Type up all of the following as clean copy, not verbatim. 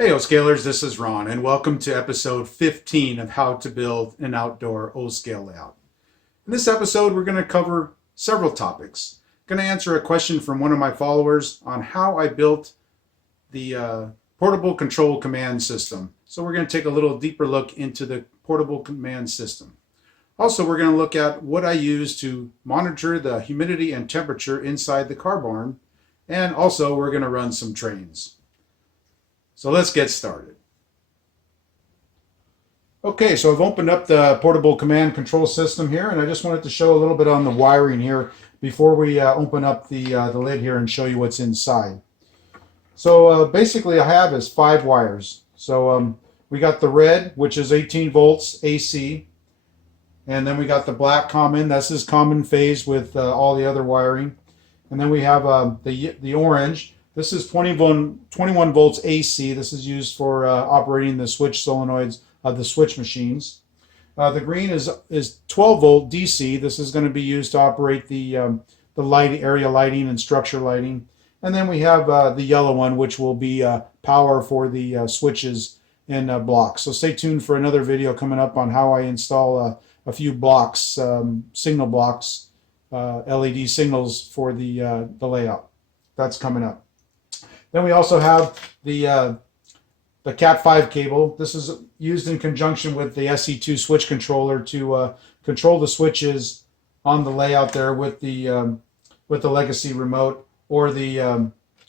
Hey O-Scalers, this is Ron, and welcome to episode 15 of How to Build an Outdoor O-Scale Layout. In this episode, we're going to cover several topics. I'm going to answer a question from one of my followers on how I built the portable control command system. So we're going to take a little deeper look into the portable command system. Also, we're going to look at what I use to monitor the humidity and temperature inside the car barn, and also we're going to run some trains. So let's get started. Okay, so I've opened up the portable command control system here, and I just wanted to show a little bit on the wiring here before we open up the lid here and show you what's inside. So basically I have is 5 wires. So we got the red, which is 18 volts AC, and then we got the black common. This is common phase with all the other wiring. And then we have the orange. This is 21 volts AC. This is used for operating the switch solenoids of the switch machines. The green is 12 volt DC. This is going to be used to operate the area lighting and structure lighting. And then we have the yellow one, which will be power for the switches and blocks. So stay tuned for another video coming up on how I install a few blocks, signal blocks, LED signals for the layout. That's coming up. Then we also have the Cat5 cable. This is used in conjunction with the SE2 switch controller to control the switches on the layout there with the legacy remote or the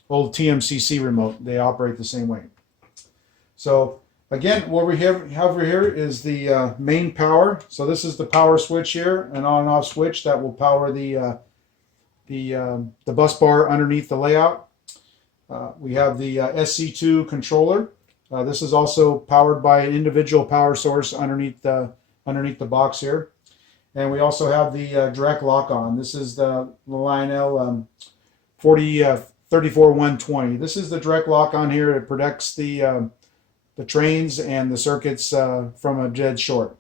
old TMCC remote. They operate the same way. So again, what we have over here is the main power. So this is the power switch here, an on and off switch that will power the bus bar underneath the layout. We have the SC2 controller. This is also powered by an individual power source underneath the box here. And we also have the direct lock on. This is the Lionel 34120. This is the direct lock on here. It protects the trains and the circuits from a dead short.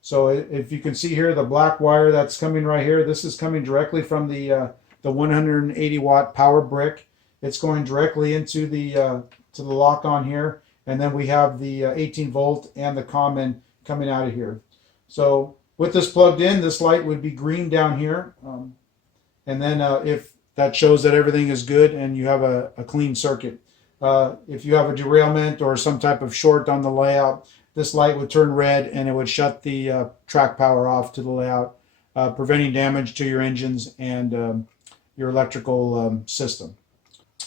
So if you can see here, the black wire that's coming right here, this is coming directly from the 180 watt power brick. It's going directly into the lock on here, and then we have the 18 volt and the common coming out of here. So with this plugged in, this light would be green down here, and then if that shows that everything is good and you have a clean circuit. If you have a derailment or some type of short on the layout, this light would turn red and it would shut the track power off to the layout, preventing damage to your engines and your electrical system.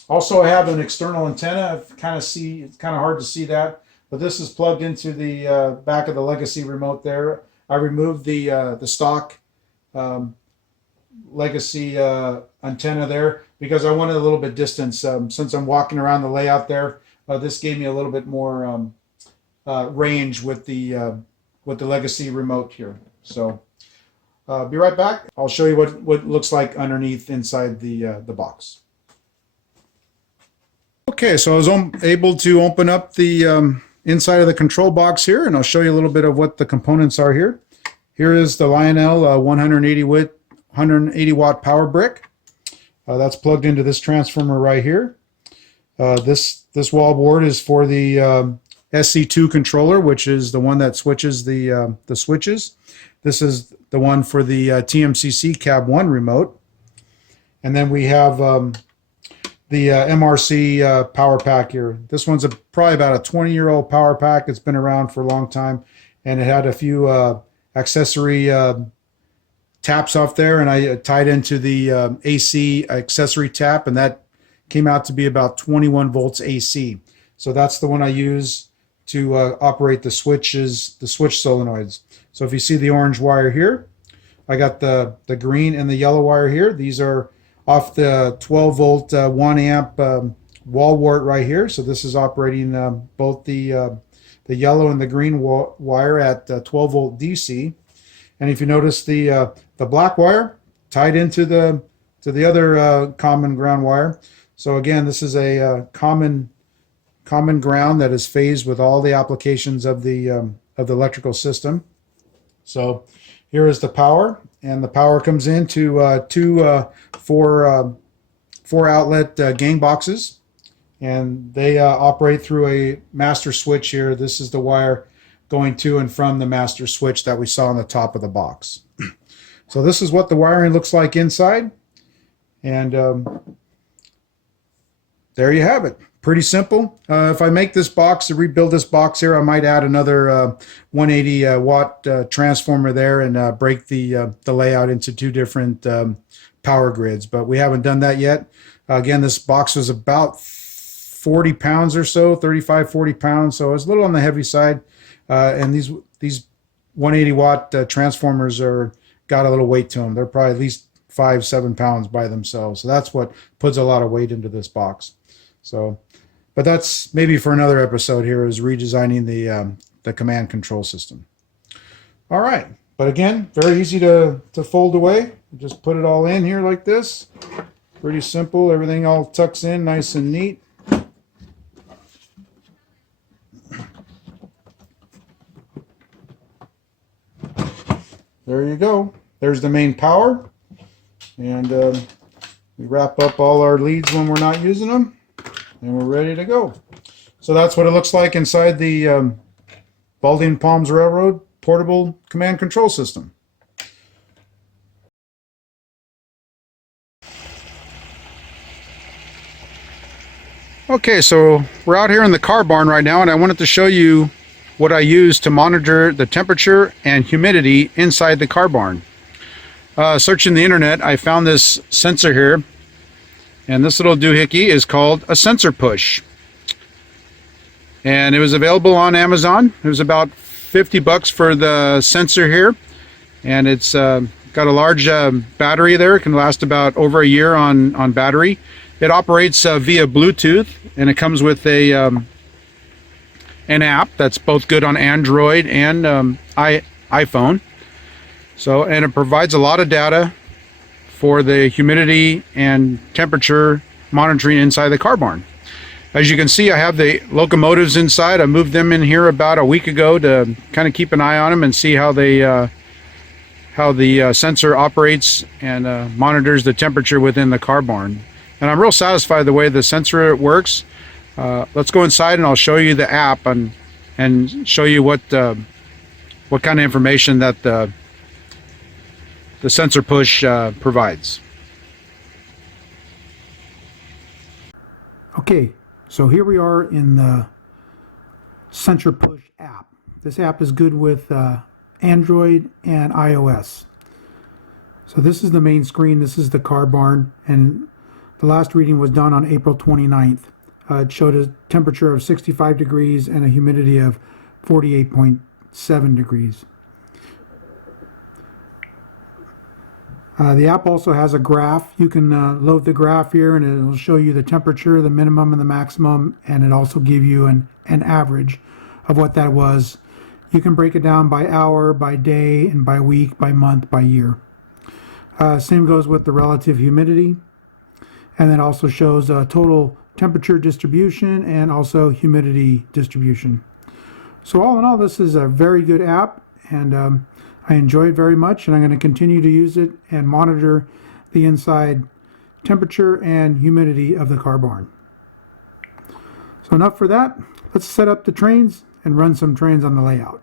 Also, I have an external antenna. It's kind of hard to see that, but this is plugged into the back of the legacy remote there. I removed the stock legacy antenna there because I wanted a little bit distance. Since I'm walking around the layout there, this gave me a little bit more range with the legacy remote here. So be right back. I'll show you what it looks like underneath inside the box. Okay, so I was able to open up the inside of the control box here, and I'll show you a little bit of what the components are here. Here is the Lionel 180 watt power brick. That's plugged into this transformer right here. This wall board is for the SC2 controller, which is the one that switches the switches. This is the one for the TMCC cab 1 remote. And then we have the MRC power pack here. This one's probably about a 20-year-old power pack. It's been around for a long time, and it had a few accessory taps off there, and I tied into the AC accessory tap, and that came out to be about 21 volts AC. So that's the one I use to operate the switches, the switch solenoids. So if you see the orange wire here, I got the green and the yellow wire here. These are off the 12 volt 1 amp wall wart right here. So this is operating both the yellow and the green wire at 12 volt DC. And if you notice the black wire tied into the other common ground wire. So again, this is a common ground that is phased with all the applications of the electrical system. So here is the power, and the power comes into two 4 outlet gang boxes. and they operate through a master switch here. This is the wire going to and from the master switch that we saw on the top of the box. So this is what the wiring looks like inside, and there you have it. Pretty simple. If I make this box, to rebuild this box here, I might add another 180 watt transformer there and break the layout into two different power grids, but we haven't done that yet. Again, this box was about 40 pounds or so, 35, 40 pounds, so it's a little on the heavy side. And these 180 watt transformers got a little weight to them. They're probably at least 5-7 pounds by themselves. So that's what puts a lot of weight into this box. So, but that's maybe for another episode here, is redesigning the command control system. All right, but again, very easy to fold away. Just put it all in here like this. Pretty simple. Everything all tucks in nice and neat. There you go. There's the main power. And we wrap up all our leads when we're not using them, and we're ready to go. So that's what it looks like inside the Baldy & Palms Railroad portable command control system. Okay, so we're out here in the car barn right now, and I wanted to show you what I use to monitor the temperature and humidity inside the car barn. Searching the internet, I found this sensor here, and this little doohickey is called a SenorPush, and it was available on Amazon. It was about 50 bucks for the sensor here, and it's got a large battery there. It can last about over a year on battery. It operates via Bluetooth, and it comes with a an app that's both good on Android and iPhone. So, and it provides a lot of data for the humidity and temperature monitoring inside the car barn. As you can see, I have the locomotives inside. I moved them in here about a week ago to kind of keep an eye on them and see how the sensor operates and monitors the temperature within the car barn. And I'm real satisfied the way the sensor works. Let's go inside and I'll show you the app and show you what kind of information that the SenorPush provides. Okay, so here we are in the SenorPush app. This app is good with Android and iOS. So this is the main screen. This is the car barn, and the last reading was done on April 29th. It showed a temperature of 65 degrees and a humidity of 48.7 degrees. The app also has a graph. You can load the graph here, and it will show you the temperature, the minimum and the maximum, and it also give you an average of what that was. You can break it down by hour, by day, and by week, by month, by year. Same goes with the relative humidity, and then also shows total temperature distribution and also humidity distribution. So all in all, this is a very good app, and I enjoy it very much, and I'm going to continue to use it and monitor the inside temperature and humidity of the car barn. So enough for that. Let's set up the trains and run some trains on the layout.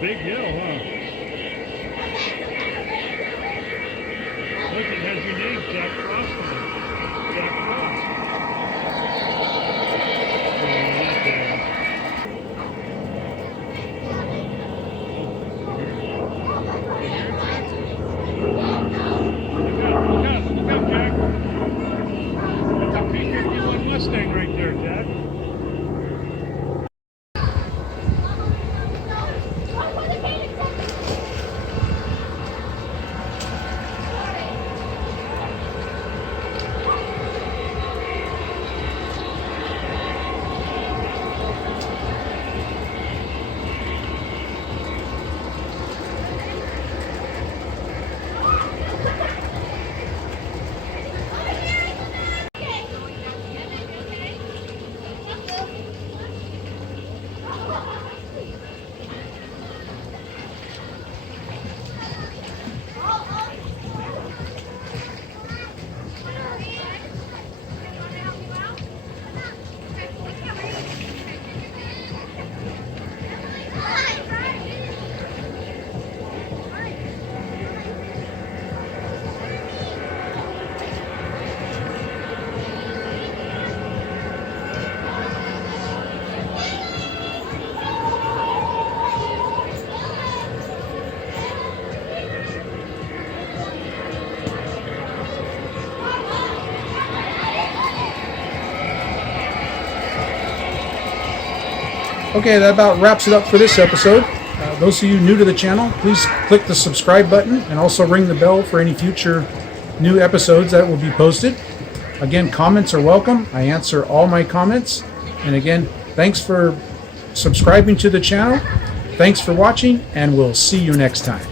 big hill, huh? Look, it has your name, Jack Frost on it. Jack Frost. Oh, not bad. Look out, Jack. That's a P-51 Mustang right there, Jack. Okay, that about wraps it up for this episode. Those of you new to the channel, please click the subscribe button and also ring the bell for any future new episodes that will be posted. Again, comments are welcome. I answer all my comments. And again, thanks for subscribing to the channel. Thanks for watching, and we'll see you next time.